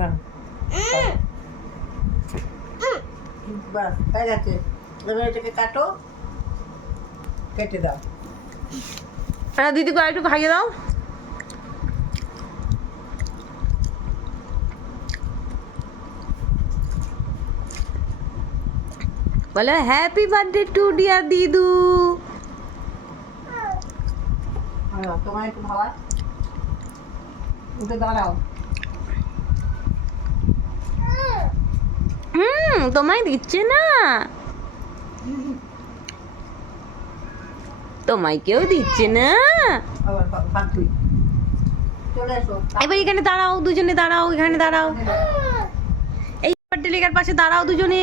না বাস হয়ে গেছে। এবার এটাকে কাটো, কেটে দাও। হ্যাঁ দিদিকে আর একটু খাইয়ে দাও। বলো হ্যাপি বার্থডে টু ডিয়ার দিদু। তোমার একটু ভাবা, উঠে দাঁড়াও। তোমায় দিচ্ছে না, তোমায় কেউ দিচ্ছে না। আবার ভাত ধুই, চলে এসো। এবার এখানে দাঁড়াও, দুজনে দাঁড়াও, এখানে দাঁড়াও, এই বার্থডে লেখার পাশে দাঁড়াও দুজনে।